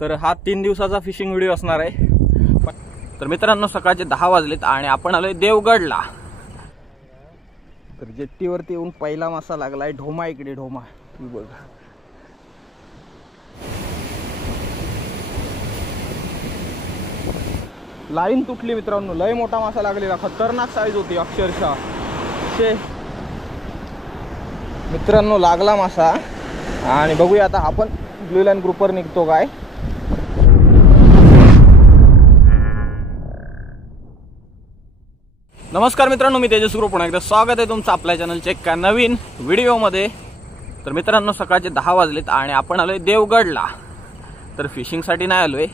तर हा 3 दिवसाचा फिशिंग व्हिडिओ असणार आहे। तर मित्रांनो सकाळचे 10 वाजलेत आणि आपण आलोय देवगडला। तर जेट्टीवरती येऊन पहिला मासा लागलाय ढोमा। इकडे ढोमा बघा, लाईन तुटली मित्रांनो, लय मोठा मासा लागलेला, खतरनाक साईज होती अक्षरशः। मित्रांनो लागला मासा आणि बघूया आता आपण ब्लू लाईन ग्रुपवर निघतो काय। नमस्कार मित्रांनो, मी तेजस ग्रुप, पुन्हा एकदा स्वागत आहे तुमचं आपल्या चॅनलच्या एका नवीन व्हिडिओमध्ये। तर मित्रांनो सकाळचे 10 वाजलेत आणि आपण आलोय देवगडला। तर फिशिंगसाठी नाही आलोय,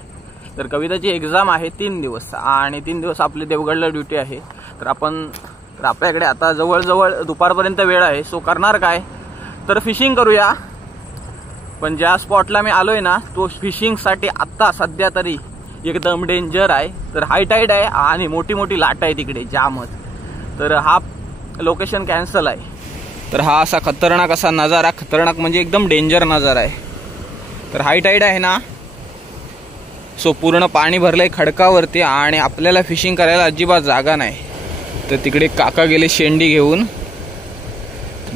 तर कविताची एक्झाम आहे 3 दिवस आणि 3 दिवस आपली देवगडला ड्युटी आहे। तर आपल्याकडे आता जवळजवळ दुपारपर्यंत वेळ आहे। सो करणार काय तर फिशिंग करूया। पण ज्या स्पॉटला मी आलोय ना तो फिशिंगसाठी आत्ता सध्या तरी एकदम डेंजर आहे। तर हाय टाईड आहे आणि मोठी मोठी लाट आहे तिकडे जामच। तर हा लोकेशन कॅन्सल आहे। तर हा असा खतरनाक असा नजारा, खतरनाक म्हणजे एकदम डेंजर नजारा आहे। तर हाय टाईड आहे ना, सो पूर्ण पाणी भरलंय खडकावरती आणि आपल्याला फिशिंग करायला अजिबात जागा नाही। तर तिकडे काका गेले शेंडी घेऊन,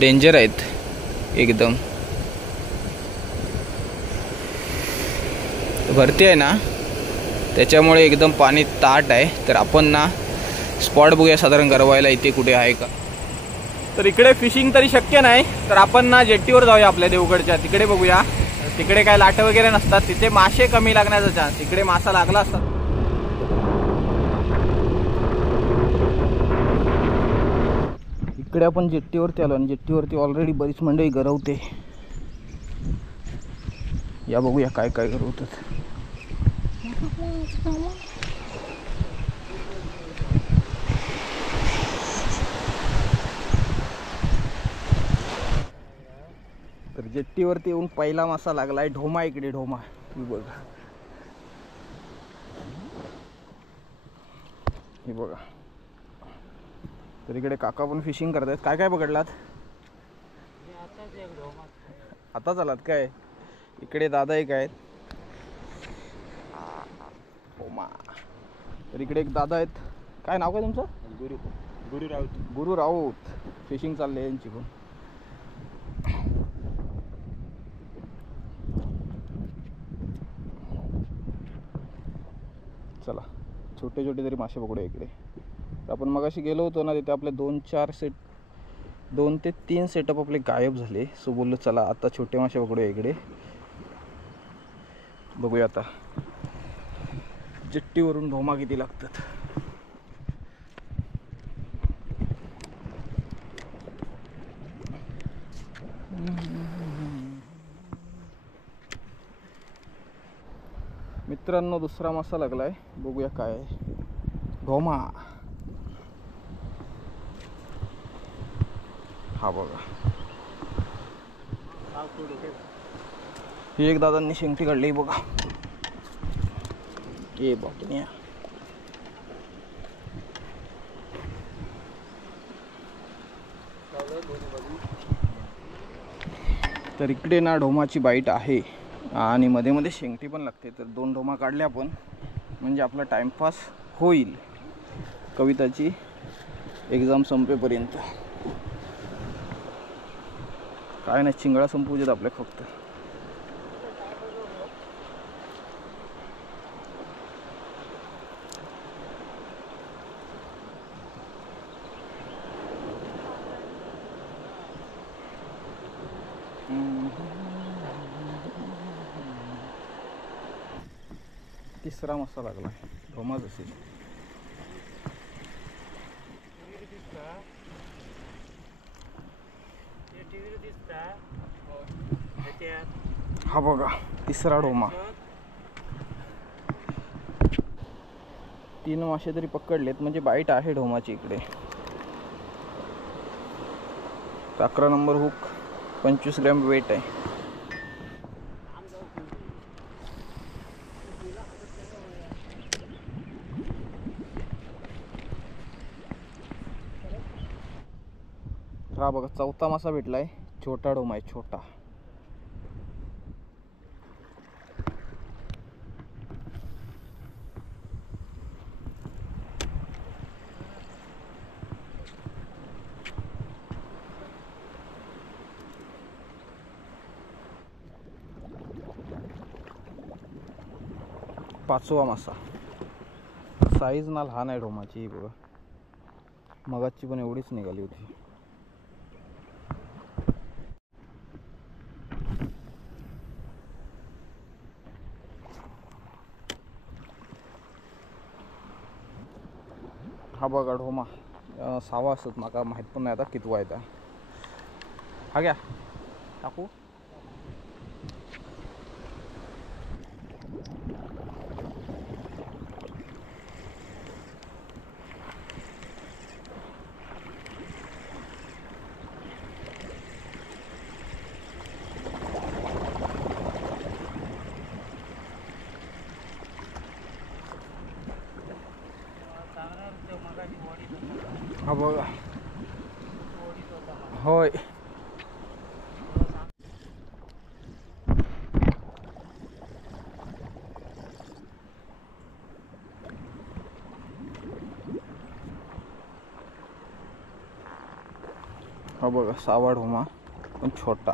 डेंजर आहेत एकदम। भरती आहे ना त्याच्यामुळे एकदम पाणी ताट आहे। तर आपण ना स्पॉट बघूया साधारण गरवायला इथे कुठे आहे का। तर इकडे फिशिंग तरी शक्य नाही, तर आपण ना जेट्टीवर जाऊया आपल्या देवगडच्या, तिकडे बघूया। तिकडे काय लाट वगैरे नसतात, तिथे मासे कमी लागण्याचा चान्स, तिकडे मासा लागला असता। इकडे आपण जेट्टीवरती आलो आणि जेट्टीवरती ऑलरेडी बरीच मंडळी गरवते। या बघूया काय काय गरवतात। तर जेट्टीवरती येऊन पहिला मासा लागलाय ढोमा। इकडे ढोमा बघा, हे बघा। तर इकडे काका पण फिशिंग करतात। काय काय पकडलात? आताच आलात काय? इकडे दादा एक आहेत ढोमा। तर इकडे एक दादा आहेत, काय नाव काय तुमचं? गुरु राऊत। गुरु राऊत फिशिंग चालले यांची पण। चला छोटे छोटे तरी मासे पकडूया इकडे। तर आपण मगाशी गेलो होतो ना, तिथे आपले 2 ते 3 सेटअप आपले गायब झाले। सो बोललो चला आता छोटे मासे पकडूया इकडे। बघूया आता जेट्टीवरून ढोमा किती लागतात। मित्रांनो दुसरा मासा लागलाय, बघूया काय आहे। ढोमा हा बघा, ही एक दादांनी शेंगटी काढली बघा। ये बघ, तर इकडे ना ढोमाची बाईट आहे आणि मध्ये मध्ये शेंगटी पण लागते। तर 2 ढोमा काढले आपण, म्हणजे आपला टाइमपास होईल कविताची एक्झाम संपेपर्यंत। काय नाही, चिंगळा संपू देत आपल्या फक्त। तिसरा मासा लागला, ढोमाच असेल। हा बघा तिसरा ढोमा। 3 मासे तरी पकडलेत, म्हणजे बाईट आहे ढोमाची इकडे। 11 नंबर हुक, 25 ग्रॅम वेट आहे। हा बघा चौथा मासा भेटलाय, छोटा ढोमा आहे छोटा। 5वा मासा. साईज ना लहान आहे ढोमाची बघा. मगाची पण एवढीच निघाली होती. हा बघा ढोमा 6वा असत. माका माहित पण नाही आता कितवा आहे. हा घ्या टाकू. हा बघा. होय हा बघा 6वा ढोमा पण छोटा.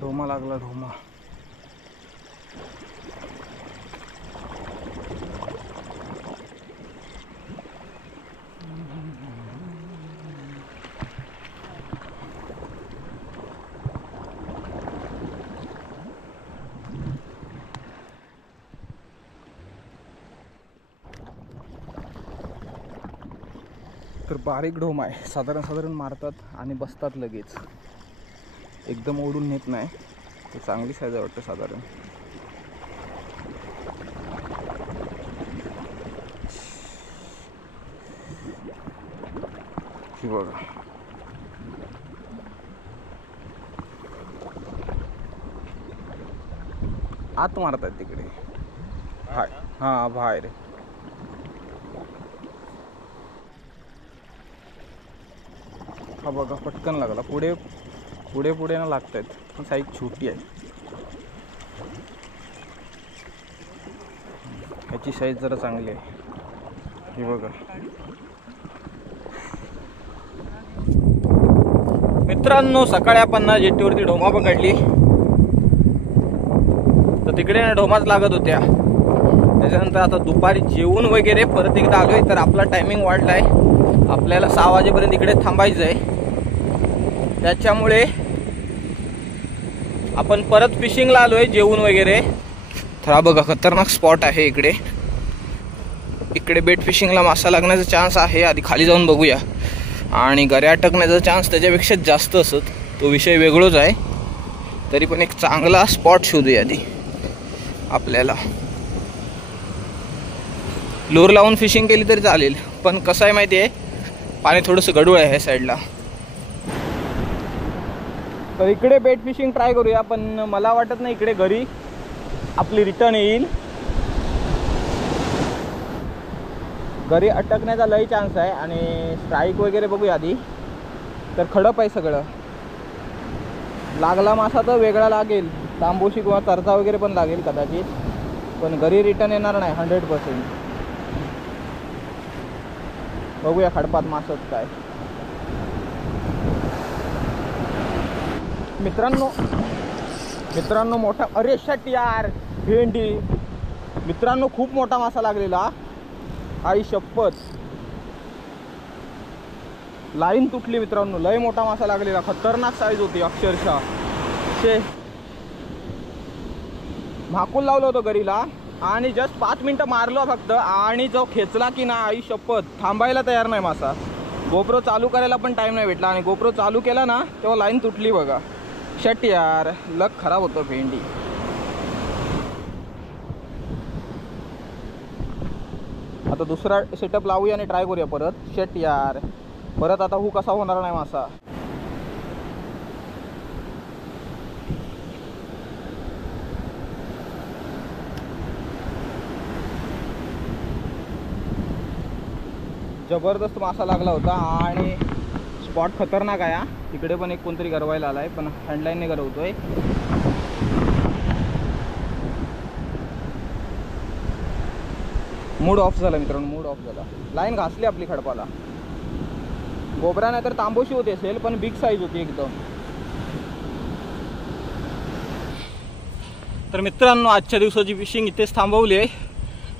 ढोमा लागला ढोमा. तर बारीक ढोम आहे. साधारण मारतात आणि बसतात लगेच. एकदम ओढून नेत नाही. ते चांगली साईज आहे वाटतं साधारण. ही बघा. आत मारतात तिकडे. हा बाहेर. हा बघा पटकन लागला. पुढे ना लागतायत पण साईज छोटी आहे. ह्याची साईज जरा चांगली आहे. हे बघा मित्रांनो, सकाळी आपण ना जेटीवरती ढोमा पकडली. तर तिकडे ना ढोमाच लागत होत्या. त्याच्यानंतर आता दुपारी जेवून वगैरे परत एकदा आलोय. तर आपला टायमिंग वाढलाय. आपल्याला 6 वाजेपर्यंत इकडे थांबायचं आहे. त्याच्यामुळे आपण परत फिशिंगला आलोय जेवून वगैरे. तर हा बघा खतरनाक स्पॉट आहे इकडे. इकडे बेट फिशिंगला मासा लागण्याचा चान्स आहे. आधी खाली जाऊन बघूया. आणि गऱ्या अटकण्याचा चान्स त्याच्यापेक्षा जास्त असत. तो विषय वेगळाच आहे. तरी पण एक चांगला स्पॉट शोधूया आधी आपल्याला. लोर लावून फिशिंग केली तरी चालेल. पण कसं आहे माहिती आहे, पाणी थोडंसं गढूळ आहे ह्या साईडला. तर इकडे बेट फिशिंग ट्राय करूया. पण मला वाटत नाही इकडे घरी आपली रिटर्न येईल. घरी अटकण्याचा लई चान्स आहे. आणि स्ट्राईक वगैरे बघूया आधी. तर खडप आहे सगळं. लागला मासा तर वेगळा लागेल. तांबोशी किंवा तरचा वगैरे पण लागेल कदाचित. पण घरी रिटर्न येणार नाही 100%. बघूया खडपात मासच काय. मित्रांनो मोठा. अरे शट यार, भेंडी. मित्रांनो खूप मोठा मासा लागलेला. आई शपथ, लाईन तुटली मित्रांनो. लय मोठा मासा लागलेला. खतरनाक साईज होती अक्षरशः. शे भाकून लावलं होतं गरीला. आणि जस्ट 5 मिनटं मारलो फक्त. आणि जो खेचला की ना, आई शपथ, थांबायला तयार नाही मासा. गोप्रो चालू करायला पण टाइम नाही भेटला. आणि गोप्रो चालू केला ना तेव्हा लाईन तुटली बघा. शट यार, लक खराब होतं भेंडी. आता दुसरा सेटअप लावूया आणि ट्राय करूया परत. शट यार, परत आता कसा होणार नाही मासा. जबरदस्त मासा लागला होता. आणि स्पॉट खतरनाक आहे. तिकडे पण एक कोणतरी गरवायला आलाय, पण हँडलाईनने गरवतोय. मूड ऑफ झाला मित्रांनो, मूड ऑफ झाला. लाईन घासली आपली खडपाला. गोबरा नाही तर तांबोशी होती असेल, पण बिग साईज होती एकदम. तर मित्रांनो आजच्या दिवसाची फिशिंग इथेच थांबवली आहे.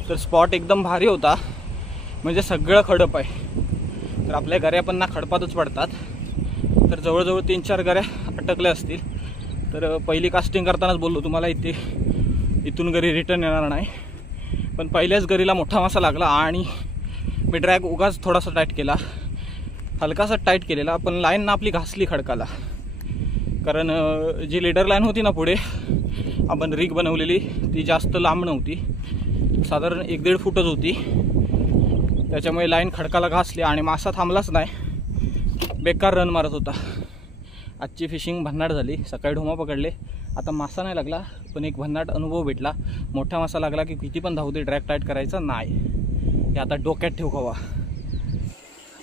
तर स्पॉट एकदम भारी होता, म्हणजे सगळं खडप आहे. तर आपल्या गऱ्या पण ना खडपातच पडतात. तर जवळजवळ 3-4 गऱ्या अटकल्या असतील. तर पहिली कास्टिंग करतानाच बोललो तुम्हाला इथून घरी रिटर्न येणार नाही. पण पहिल्याच गरीला मोठा मासा लागला आणि मी ड्रॅग उगाच थोडासा टाईट केला, हलकासा टाईट केलेला. पण लाईन ना आपली घासली खडकाला, कारण जी लीडर लाईन होती ना पुढे आपण रिग बनवलेली ती जास्त लांब नव्हती, साधारण 1-1.5 फूटच होती. त्याच्यामुळे लाईन खडकाला घासली आणि मासा थांबलाच नाही, बेकार रन मारत होता. आजची फिशिंग भन्नाट झाली. सकाळी ढोमा पकडले, आता मासा नाही लागला पण एक भन्नाट अनुभव भेटला. मोठा मासा लागला की किती पण धावते, ड्रॅग टाईट करायचा नाही, हे आता डोक्यात ठेव हवा.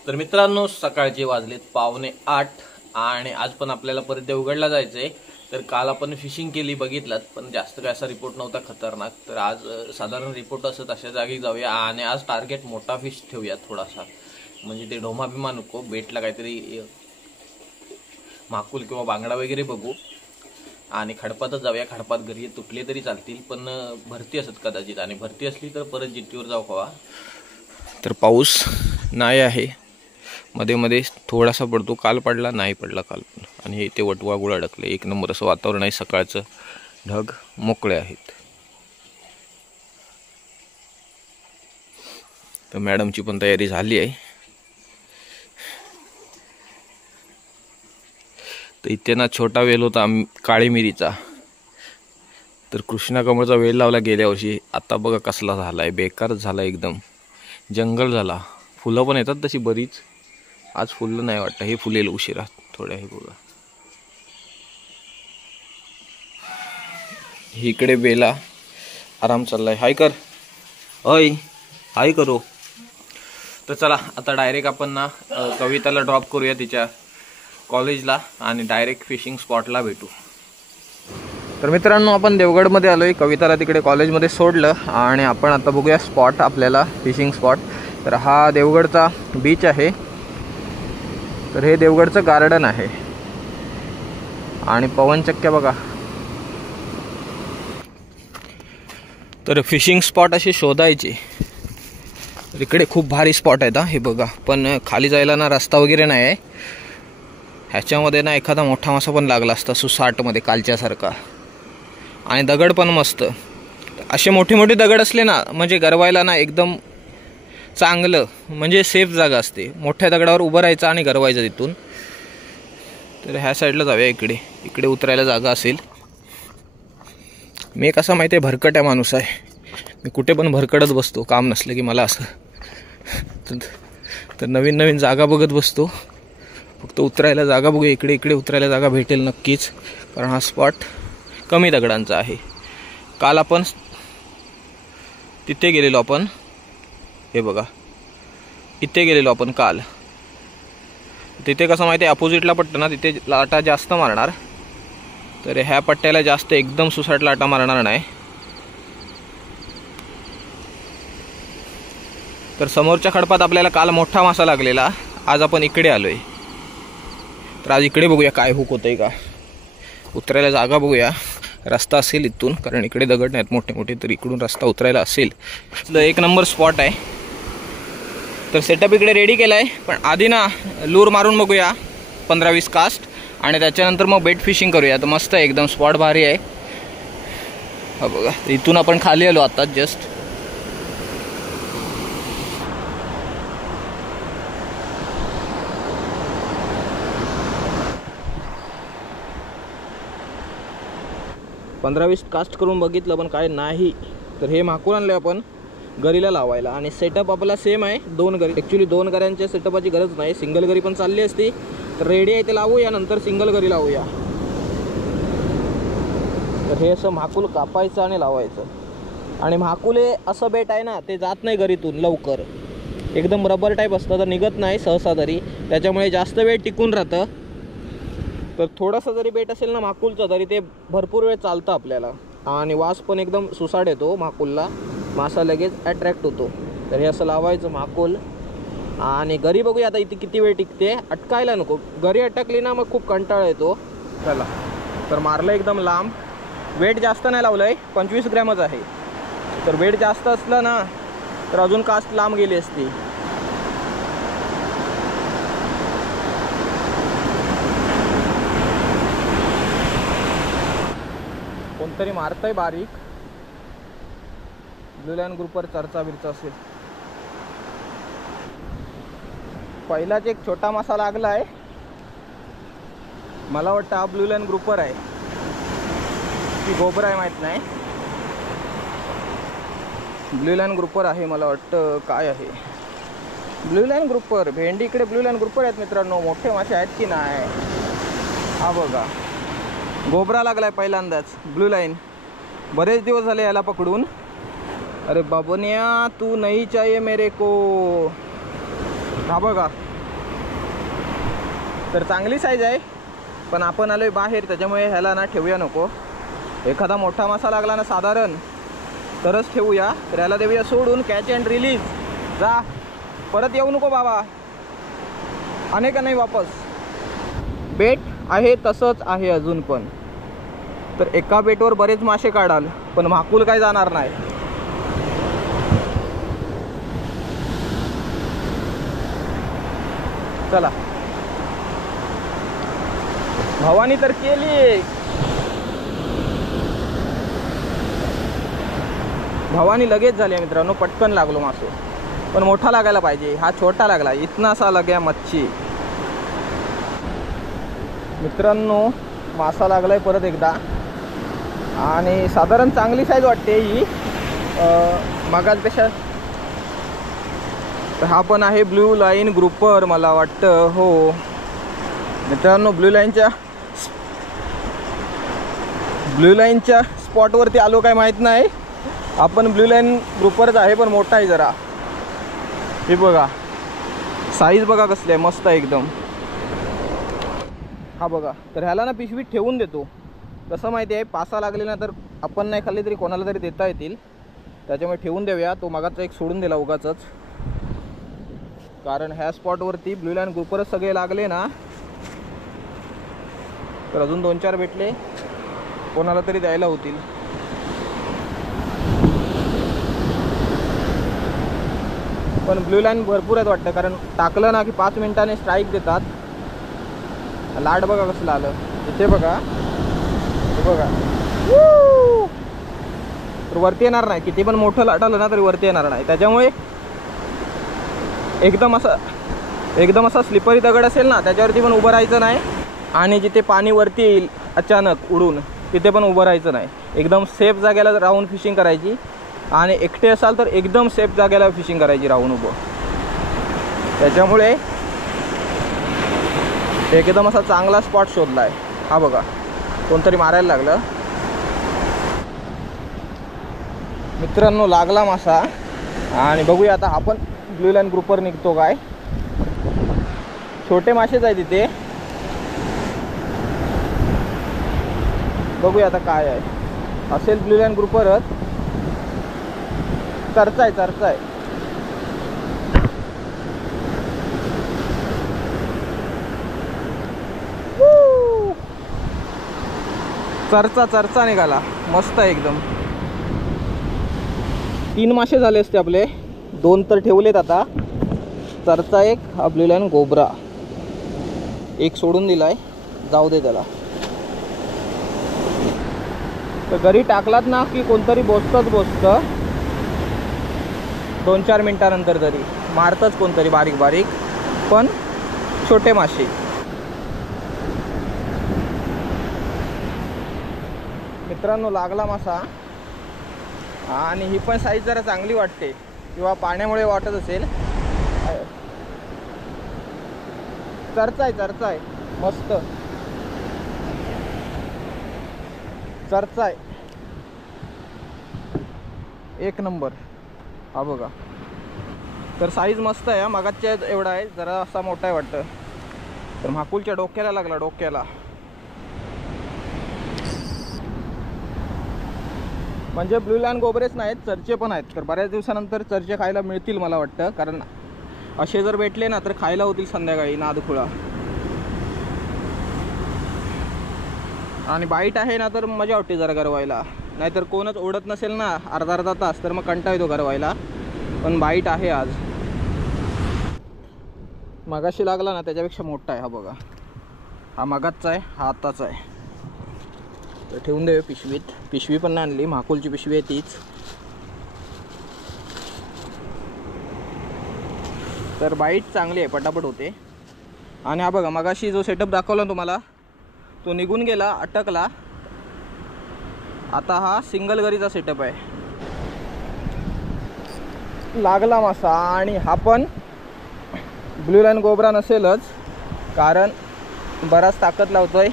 तर मित्रांनो सकाळचे वाजलेत 7:45 आणि आज पण आपल्याला परत देवगडला जायचं आहे. तर काल आपण फिशिंग केली बघितलात, पण जास्त काय असा रिपोर्ट नव्हता खतरनाक. तर आज साधारण रिपोर्ट असत अशा जागी जाऊया आणि आज टार्गेट मोठा फिश ठेवूया थोडासा, म्हणजे ते ढोमा बिमा नको, बेटला काहीतरी माकुल किंवा बांगडा वगैरे बघू आणि खडपातच जाऊया. खडपात घरी तुटले तरी चालतील, पण भरती असत कदाचित, आणि भरती असली तर परत जिट्टीवर जाऊ हवा. तर पाऊस नाही आहे, मध्ये मध्ये थोडासा पडतो. काल पडला नाही, पडला काल पण. आणि इथे वटवागुळ अडकले. एक नंबर असं वातावरण आहे. सकाळचं ढग मोकळे आहेत. तर मॅडमची पण तयारी झाली आहे. तर इथे ना छोटा वेल होता काळी मिरीचा, तर कृष्णा कमळचा वेल लावला गेल्या वर्षी. आता बघा कसला झालाय, बेकार झाला, एकदम जंगल झाला. फुलं पण येतात तशी बरीच, आज फुलं नाही वाटतं, हे फुलेल उशिरा थोड्या. हे बघा इकडे बेला आराम चाललाय. हाय कर, अय हाय करो. तर चला आता डायरेक्ट आपण ना कविताला ड्रॉप करूया तिच्या कॉलेजला आणि डायरेक्ट फिशिंग स्पॉटला भेटू. तर मित्रांनो आपण देवगडमध्ये आलोय. कविताला तिकडे कॉलेजमध्ये सोडलं आणि आपण आता बघूया स्पॉट आपल्याला, फिशिंग स्पॉट. तर हा देवगडचा बीच आहे. तर हे देवगडचं गार्डन आहे आणि पवनचक्क्या बघा. तर फिशिंग स्पॉट असे शोधायचे. तर इकडे खूप भारी स्पॉट आहेत हे बघा, पण खाली जायला ना रस्ता वगैरे नाही आहे. ह्याच्यामध्ये ना एखादा मोठा मासा पण लागला असता सुसाटमध्ये कालच्यासारखा, आणि दगड पण मस्त. असे मोठे मोठे दगड असले ना म्हणजे गरवायला ना एकदम चांगलं, म्हणजे सेफ जागा असते. मोठ्या दगडावर उभं राहायचं आणि गरवायचं तिथून. तर ह्या साईडला जाऊया, इकडे उतरायला जागा असेल. मी कसा माहिती आहे भरकट आहे माणूस आहे, मी कुठे पण भरकडच बसतो काम नसलं की मला असं. तर नवीन नवीन जागा बघत बसतो. फक्त उतरायला जागा बघूया, इकडे उतरायला जागा भेटेल नक्कीच, कारण हा स्पॉट कमी दगडांचा आहे. काल आपण तिथे गेलेलो, आपण हे बघा इथे गेलेलो आपण काल. तिथे कसं माहिती आहे अपोजिटला पट्टं ना, तिथे लाटा जास्त मारणार. तर ह्या पट्ट्याला जास्त एकदम सुसाट लाटा मारणार नाही. तर समोरच्या खडपात आपल्याला काल मोठा मासा लागलेला, आज आपण इकडे आलोय. तर आज इकडे बघूया काय हुक होतंय का. उतरायला जागा बघूया, रस्ता असेल इथून, कारण इकडे दगड नाहीत मोठे मोठे, तर इकडून रस्ता उतरायला असेल. एक नंबर स्पॉट आहे. तर सेटअप इकडे रेडी केला आहे, पण आधी ना लूर मारून बघूया 15-20 कास्ट, आणि त्याच्यानंतर मग बेट फिशिंग करूया. तर मस्त आहे एकदम, स्पॉट भारी आहे. हा बघा, इथून आपण खाली आलो आता जस्ट. पंधरा 20 कास्ट करून बघितलं पण काय नाही. तर हे माकून आणले आपण गरीला लावायला, आणि सेटअप आपला सेम आहे. 2 गरी, ॲक्च्युली 2 गऱ्यांच्या सेटअपाची गरज नाही, सिंगल गरी पण चालली असती. तर रेडी आहे ते लावूया, नंतर सिंगल गरी लावूया. तर हे असं म्हाकूल कापायचं आणि लावायचं. आणि म्हाकूल हे असं बेट आहे ना, ते जात नाही गरीतून लवकर, एकदम रबर टाईप असतं, तर निघत नाही सहसा तरी, त्याच्यामुळे जास्त वेळ टिकून राहतं. तर थोडासा जरी बेट असेल ना म्हाकूलचा, तरी ते भरपूर वेळ चालतं आपल्याला, आणि वास पण एकदम सुसाट येतो म्हाकूलला, मासा लगेच अट्रॅक्ट होतो. तर हे असं लावायचं माकोल आणि गरी बघूया आता इथे किती वेळ टिकते. अटकायला नको, गरी अटकली ना मग खूप कंटाळा येतो. चला तर मारलं एकदम लांब. वेट जास्त नाही लावलं आहे, 25 ग्रॅमच आहे. तर वेट जास्त असलं ना तर अजून कास्ट लांब गेली असती. कोणतरी मारतंय बारीक. ब्लू लाईन ग्रुपवर चर्चा बिरचा असेल. पहिलाच एक छोटा मासा लागला आहे. मला वाटतं हा ब्लू लाईन ग्रुपर आहे की गोबरा आहे माहीत नाही. ब्लू लाईन ग्रुपर आहे मला वाटतं. काय आहे ब्लू लाईन ग्रुपर? भेंडी इकडे ब्लू लाईन ग्रुपर आहेत मित्रांनो. मोठे मासे आहेत की नाही? हा बघा, गोबरा लागलाय पहिल्यांदाच. ब्लू लाईन बरेच दिवस झाले याला पकडून. अरे बाबन्या तू नाही चाहिए मेरे को. हा बघा, तर चांगली साईज आहे पण आपण आलोय बाहेर त्याच्यामुळे ह्याला ना ठेवूया नको. एखादा मोठा मासा लागला ना साधारण तरच ठेवूया. तर ह्याला देऊया सोडून. Catch and release. जा, परत येऊ नको बाबा. आणे का नाही वापस. बेट आहे तसंच आहे अजून पण. तर एका बेटवर बरेच मासे काढाल पण माकुल काय जाणार नाही. चला, भवानी तर केली. भवानी लगेच झाली मित्रांनो. पटकन लागलो मासो पण मोठा लागायला पाहिजे. हा छोटा लागला. इतना सा लग्या मच्छी. मित्रांनो मासा लागलाय परत एकदा आणि साधारण चांगली साईज वाटते ही मागासपेक्षा. तर हा पण आहे ब्लू लाईन ग्रुपर मला वाटतं. हो मित्रांनो, ब्लू लाईनच्या स्पॉटवरती आलो काय माहीत नाही. आपण ब्लू लाईन ग्रुपरच आहे पण मोठा आहे जरा. हे बघा साईज बघा कसली आहे, मस्त आहे एकदम. हा बघा, तर ह्याला ना पिशवीत ठेवून देतो. कसं माहिती आहे, पासा लागले ना तर आपण नाही खाल्ली तरी कोणाला तरी देता येतील. त्याच्यामुळे ठेवून देऊया. तो मागाचा एक सोडून दिला उगाचच. कारण ह्या स्पॉटवरती ब्लू लाईन ग्रुपरच सगळे लागले ना तर अजून 2-4 भेटले कोणाला तरी द्यायला होतील. पण ब्लू लाईन भरपूर आहेत वाटतं. कारण टाकलं ना की 5 मिनिटांनी स्ट्राईक देतात. लाट बघा कसलं आलं. इथे बघा, हे बघा. तर वरती येणार नाही. किती पण मोठं लाट आलं ना तरी वरती येणार नाही. त्याच्यामुळे एकदम असा स्लिपरी दगड असेल ना त्याच्यावरती पण उभं राहायचं नाही. आणि जिथे पाणी वरती येईल अचानक उडून तिथे पण उभं राहायचं नाही. एकदम सेफ जागेला राहून फिशिंग करायची. आणि एकटे असाल तर एकदम सेफ जागेला फिशिंग करायची राहून उभं. त्याच्यामुळे एकदम असा चांगला स्पॉट शोधला आहे. हा बघा, कोणतरी मारायला लागलं. मित्रांनो लागला मासा आणि बघूया आता आपण ब्लू लाईन ग्रुपर निघतो काय. छोटे मासेच आहे तिथे. बघूया आता काय आहे. असेल ब्लू लाईन ग्रुपरच. चर्चा आहे. चर्चा निघाला. मस्त आहे एकदम. 3 मासे झाले असते आपले. 2 तर ठेवलेत आता. चर्चा एक, हा ब्लू लाईन गोबरा एक सोडून दिलाय. जाऊ दे त्याला. तर घरी टाकलात ना की कोणतरी बोचतं 2-4 मिनिटानंतर तरी मारतच कोणतरी बारीक पण छोटे मासे. मित्रांनो लागला मासा आणि ही पण साईज जरा चांगली वाटते किंवा पाण्यामुळे वाटत असेल. चर्चा आहे मस्त. चर्चा आहे एक नंबर. हा बघा, तर साईज मस्त आहे. मगाच्या एवढा आहे, जरा असा मोठा आहे वाटतं. तर माकुलच्या डोक्याला लागला, डोक्याला. म्हणजे ब्लू लाईन गोबरेच नाहीत, चर्चे पण आहेत. तर बऱ्याच दिवसानंतर चर्चे खायला मिळतील मला वाटतं, कारण असे जर भेटले ना तर खायला होतील संध्याकाळी नादखुळा. आणि बाईट आहे ना तर मजा वाटते जरा गरवायला, नाहीतर कोणच ओढत नसेल ना अर्धा अर्धा तास तर मग कंटाळा येतो गरवायला. पण बाईट आहे आज. मगाशी लागला ना त्याच्यापेक्षा मोठा आहे हा बघा. हा मगाचा आहे, हा आताचा आहे. तर ठेवून देऊ पिशवीत. पिशवी पण नाही आणली, माकुलची पिशवी आहे तीच. तर बाईट चांगली आहे, पटापट होते. आणि हा बघा मगाशी जो सेटअप दाखवला तुम्हाला तो निघून गेला, अटकला. आता हा सिंगल गरीचा सेटअप आहे. लागला मासा. आणि हा पण ब्लू लाईन गोबरा नसेलच, कारण बराच ताकद लावतोय.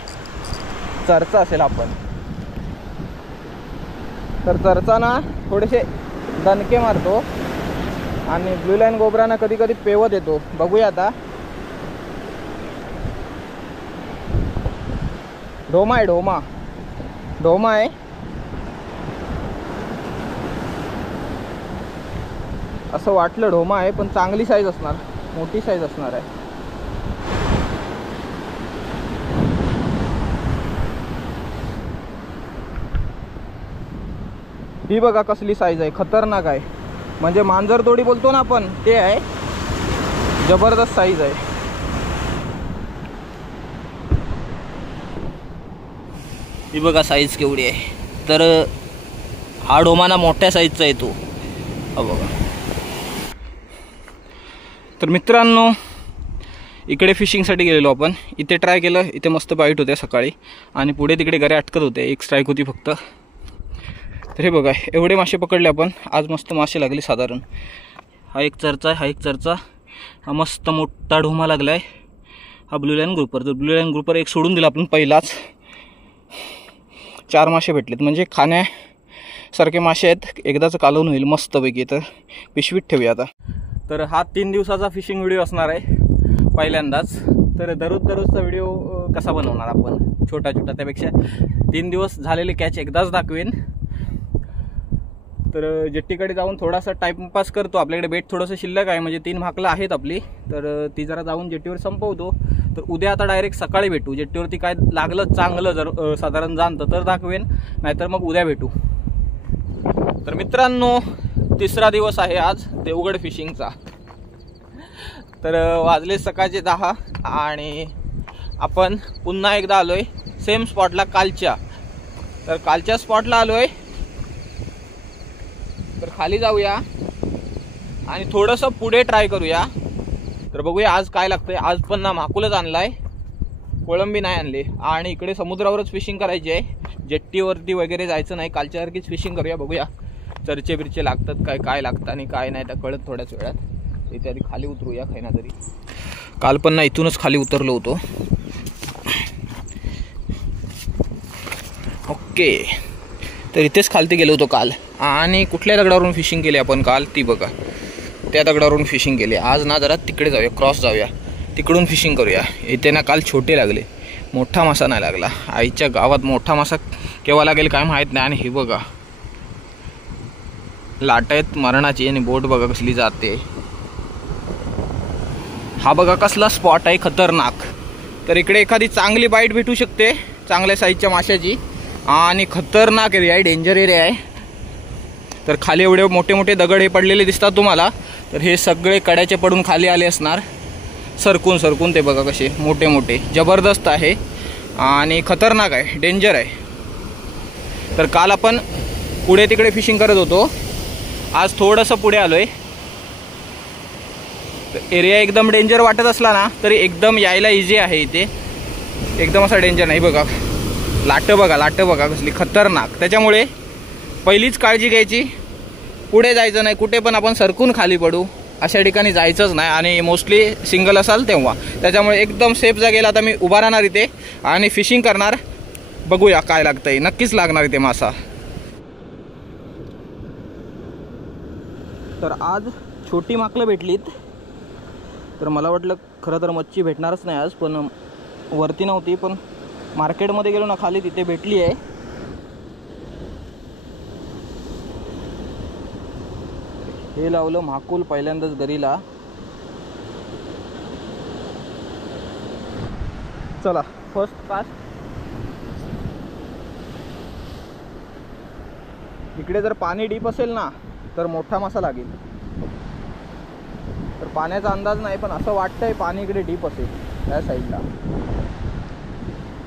चरचा असेल आपण. तर चरचाना थोडेसे दणके मारतो आणि ब्लू लाईन गोबराना कधी कधी पेवत येतो. बघूया आता. ढोमा आहे, ढोमा ढोमा आहे. असं वाटलं ढोमा आहे, पण चांगली साईज असणार, मोठी साईज असणार आहे. ही बघा कसली साईज आहे, खतरनाक आहे. म्हणजे मांजरतोडी बोलतो ना आपण, ते आहे. जबरदस्त साईज आहे. ही बघा साईज केवढी आहे. तर हा ढोमाना मोठ्या साईजचा येतो हा बघा. तर मित्रांनो इकडे फिशिंगसाठी गेलेलो आपण. इथे ट्राय केलं, इथे मस्त बाईट होत्या सकाळी. आणि पुढे तिकडे गरे अटकत होते, एक स्ट्राईक होती फक्त. तर हे बघा एवढे मासे पकडले आपण आज. मस्त मासे लागले साधारण. हा एक चरचा आहे, हा एक चरचा. हा मस्त मोठा ढोमा लागला आहे. हा ब्लू लाईन ग्रुपर. तर ब्लू लाईन ग्रुपर एक सोडून दिला आपण पहिलाच. 4 मासे भेटलेत, म्हणजे खाण्यासारखे मासे आहेत. एकदाच कालवून होईल मस्तपैकी. तर पिशवीत ठेवूया आता. तर हा 3 दिवसाचा फिशिंग व्हिडिओ असणार आहे पहिल्यांदाच. तर दररोजचा व्हिडिओ कसा बनवणार आपण, छोटा छोटा. त्यापेक्षा 3 दिवस झालेले कॅच एकदाच दाखवेन. तर जेट्टीकडे जाऊन थोडासा टाईमपास करतो. आपल्याकडे बेट थोडंसं शिल्लक आहे, म्हणजे 3 भाकलं आहेत आपली. तर ती जरा जाऊन जेट्टीवर संपवतो. तर उद्या आता डायरेक्ट सकाळी भेटू. जेट्टीवरती काय लागलं चांगलं जर साधारण जाणतं तर दाखवेन, नाहीतर मग उद्या भेटू. तर मित्रांनो 3रा दिवस आहे आज देवगड फिशिंगचा. तर वाजले सकाळचे 10 आणि आपण पुन्हा एकदा आलोय सेम स्पॉटला कालच्या. तर कालच्या स्पॉटला आलोय. तर खाली जाऊया आणि थोडंसं पुढे ट्राय करूया. तर बघूया आज काय लागतंय. आज पण ना माकुलच आणलाय, कोळंबी नाही आणली. आणि इकडे समुद्रावरच फिशिंग करायची आहे, जेट्टीवरती वगैरे जायचं नाही. कालच्यासारखीच फिशिंग करूया. बघूया चर्चे बिरचे लागतात काय लागतं आणि काय नाही तर कळत थोड्याच वेळात. इथे आधी खाली उतरूया काही ना तरी. काल पण ना इथूनच खाली उतरलो होतो. ओके. तर इथेच खालती गेलो होतो काल. आणि कुठल्या दगडावरून फिशिंग केली आपण काल ती बघा, त्या दगडावरून फिशिंग केली. आज ना जरा तिकडे जाऊया, क्रॉस जाऊया, तिकडून फिशिंग करूया. इथे ना काल छोटे लागले, मोठा मासा नाही लागला. आईच्या गावात मोठा मासा केव्हा लागेल काय माहीत नाही. आणि हे बघा लाट आहेत मरणाची. आणि बोट बघा कसली जाते. हा बघा कसला स्पॉट आहे खतरनाक. तर इकडे एखादी चांगली बाईट भेटू शकते, चांगल्या साईजच्या माशाची. आणि खतरनाक एरिया आहे, डेंजर एरिया आहे. तर खाली एवढे मोठे मोठे दगड हे पडलेले दिसतात तुम्हाला. तर हे सगळे कड्याचे पडून खाली आले असणार, सरकून सरकून. ते बघा कसे मोठे मोठे, जबरदस्त आहे आणि खतरनाक आहे, डेंजर आहे. तर काल आपण पुढे तिकडे फिशिंग करत होतो, आज थोडंसं पुढे आलोय. एरिया एकदम डेंजर वाटत असला ना तरी एकदम यायला इझी आहे. इथे एकदम असा डेंजर नाही. बघा लाट बघा कसली खतरनाक. त्याच्यामुळे पहिलीच काळजी घ्यायची, पुढे जायचं नाही. कुठे पण आपण सरकून खाली पडू अशा ठिकाणी जायचंच नाही. आणि मोस्टली सिंगल असाल तेव्हा. त्याच्यामुळे एकदम सेफ जागेला आता मी उभा राहणार इथे आणि फिशिंग करणार. बघूया काय लागतंय. नक्कीच लागणार इथे मासा. तर आज छोटी माकलं भेटलीत. तर मला वाटलं खरं तर मच्छी भेटणारच नाही आज, पण वरती नव्हती. पण मार्केटमध्ये गेलो ना खाली, तिथे भेटली आहे. हे लावलं म्हाकुल पहिल्यांदाच गरीला. चला फर्स्ट कास्ट. इकडे जर पाणी डीप असेल ना तर मोठा मासा लागेल. तर पाण्याचा अंदाज नाही, पण असं वाटतंय पाणी इकडे डीप असेल त्या साईडला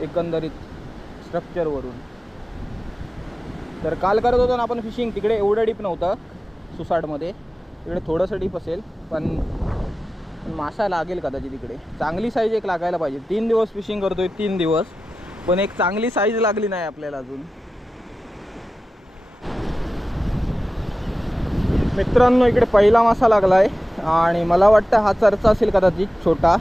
एकंदरीत स्ट्रक्चरवरून. तर काल करत होतो ना आपण फिशिंग, तिकडे एवढं डीप नव्हतं सुसाटमध्ये. इकडे थोडंसं डीप असेल, पण मासा लागेल कदाचित इकडे. चांगली साईज एक लागायला पाहिजे. 3 दिवस फिशिंग करतोय, 3 दिवस, पण एक चांगली साईज लागली नाही आपल्याला अजून. मित्रांनो इकडे पहिला मासा लागलाय आणि मला वाटतं हा चरचा असेल कदाचित, छोटा.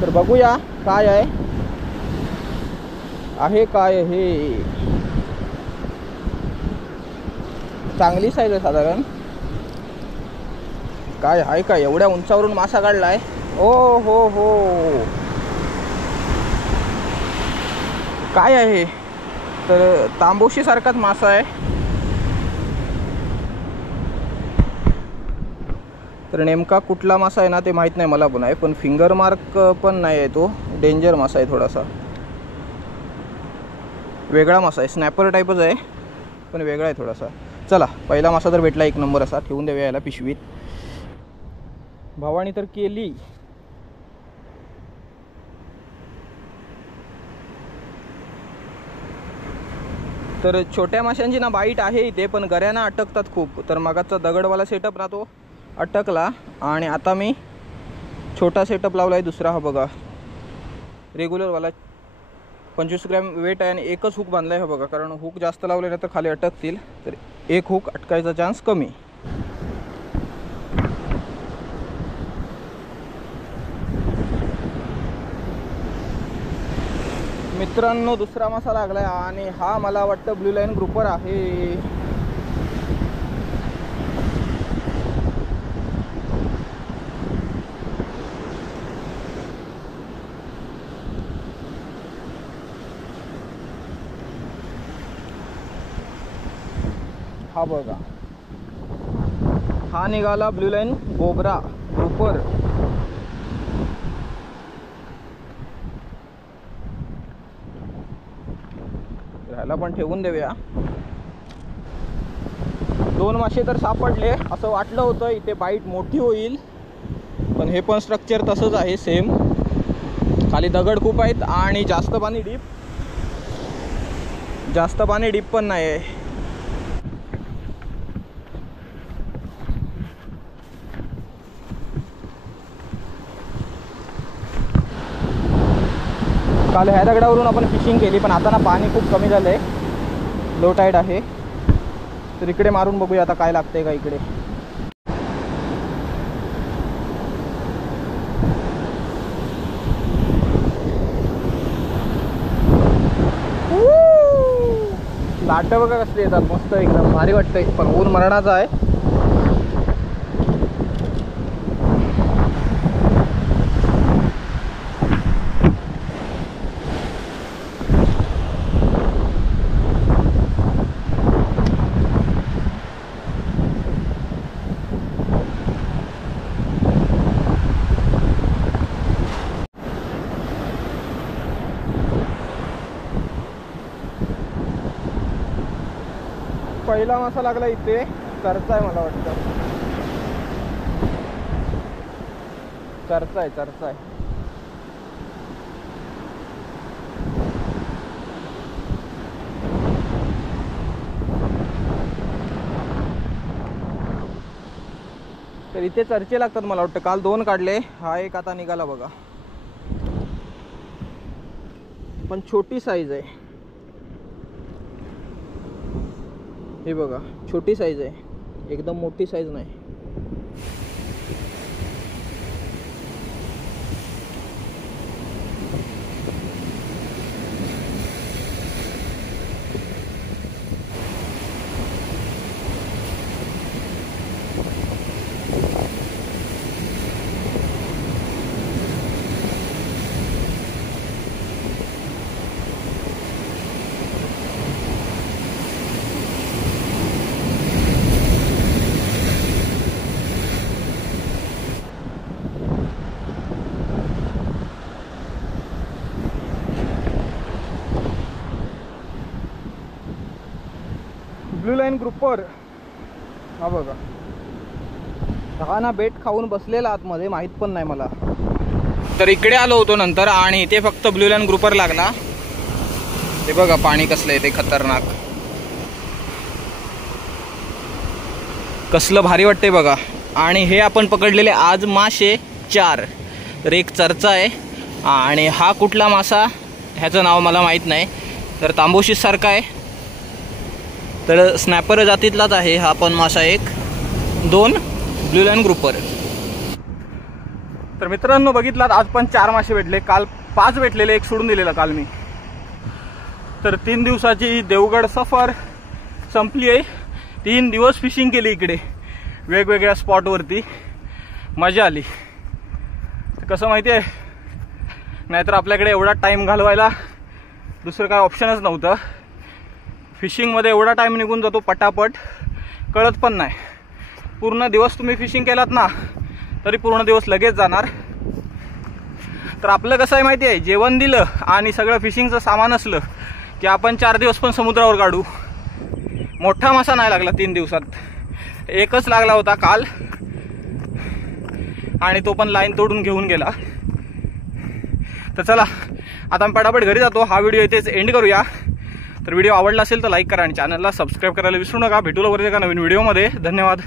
तर बघूया काय आहे काय हे. चांगली साईज आहे साधारण. काय आहे काय, एवढ्या उंचावरून मासा काढलाय. ओ हो काय आहे, तर तांबोशी सारखाच मासा आहे. तर नेमका कुठला मासा आहे ना ते माहीत नाही मला पण आहे, पण फिंगर मार्क पण नाही आहे. तो डेंजर मासा आहे, थोडासा वेगळा मासा आहे. स्नॅपर टाईपच आहे पण वेगळा आहे थोडासा. चला पहिला मासा तर भेटला, 1 नंबर असा. ठेवून द्यावा याला पिशवीत. भावानी तर केली. तर छोट्या माशांची ना बाईट आहे इथे, पण गऱ्यांना अटकतात खूप. तर मगाचा दगडवाला सेटअप ना तो अटकला आणि आता मी छोटा सेटअप लावला आहे दुसरा. हा बघा रेग्युलरवाला, 25 ग्रॅम वेट आहे आणि एकच हुक बांधला आहे. हा बघा, कारण हुक जास्त लावले नाही तर खाली अटकतील. तर एक हुक अटकायचा चान्स कमी. मित्रांनो दुसरा मासा लागलाय आणि हा मला वाटतं ब्लू लाईन ग्रुपर आहे. हा बघा, हा निघाला ब्लू लाईन गोबरा ग्रुपर. ह्याला पण ठेवून देऊया. 2 मासे तर सापडले. असं वाटलं होतं इथे बाईट मोठी होईल, पण हे पण स्ट्रक्चर तसंच आहे सेम. खाली दगड खूप आहेत आणि जास्त पाणी डीप पण नाही आहे. काल ह्या दगडावरून आपण फिशिंग केली, पण आता ना पाणी खूप कमी झालं आहे, लो टाईड आहे. तर इकडे मारून बघूया आता काय लागतंय का इकडे. लाटं बघा कसली येतात, मस्त एकदम भारी वाटतंय. पण ऊन मरणाचा आहे. पहिला मासा लागला इथे, चरचा आहे मला वाटतं. चरचा आहे. तर इथे चरचे लागतात मला वाटतं. काल 2 काढले, हा एक आता निघाला बघा. पण छोटी साईज आहे. हे बघा छोटी साईज आहे, एकदम मोठी साईज नाही. ब्लू लाईन ग्रुपर हा बघा, हा ना बेट खाऊन बसलेला आतमध्ये, माहित पण नाही मला. तर इकडे आलो होतो नंतर आणि इथे फक्त ब्लू लाईन ग्रुपर लागला. ते बघा पाणी कसलं आहे ते खतरनाक, कसलं भारी वाटते बघा. आणि हे आपण पकडलेले आज मासे 4. तर एक चर्चा आहे आणि हा कुठला मासा ह्याचं नाव मला माहीत नाही. तर तांबोशी सारखा आहे, तर स्नॅपर जातीतलाच आहे हा पण मासा. 1 2 ब्लू लाईन ग्रुपर. तर मित्रांनो बघितलात आज पण 4 मासे भेटले. काल 5 भेटलेले, 1 सोडून दिलेला काल मी. तर 3 दिवसाची देवगड सफर संपली आहे. 3 दिवस फिशिंग केली इकडे वेगवेगळ्या स्पॉटवरती, मजा आली. कसं माहिती आहे, नाहीतर आपल्याकडे एवढा टाईम घालवायला दुसरं काय ऑप्शनच नव्हतं. फिशिंगमध्ये एवढा टाईम निघून जातो पटापट, कळत पण नाही. पूर्ण दिवस तुम्ही फिशिंग केलात ना तरी पूर्ण दिवस लगेच जाणार. तर आपलं कसं आहे माहिती आहे, जेवण दिलं आणि सगळं फिशिंगचं सामान असलं की आपण 4 दिवस पण समुद्रावर काढू. मोठा मासा नाही लागला 3 दिवसात, 1च लागला होता काल आणि तो पण लाईन तोडून घेऊन गेला. तर चला आता मी पटापट घरी जातो. हा व्हिडिओ इथेच एंड करूया. तर व्हिडिओ आवडला असेल तर लाईक करा आणि चॅनलला सबस्क्राईब करायला विसरू नका. भेटू लवकरच एका नवीन व्हिडिओमध्ये. धन्यवाद.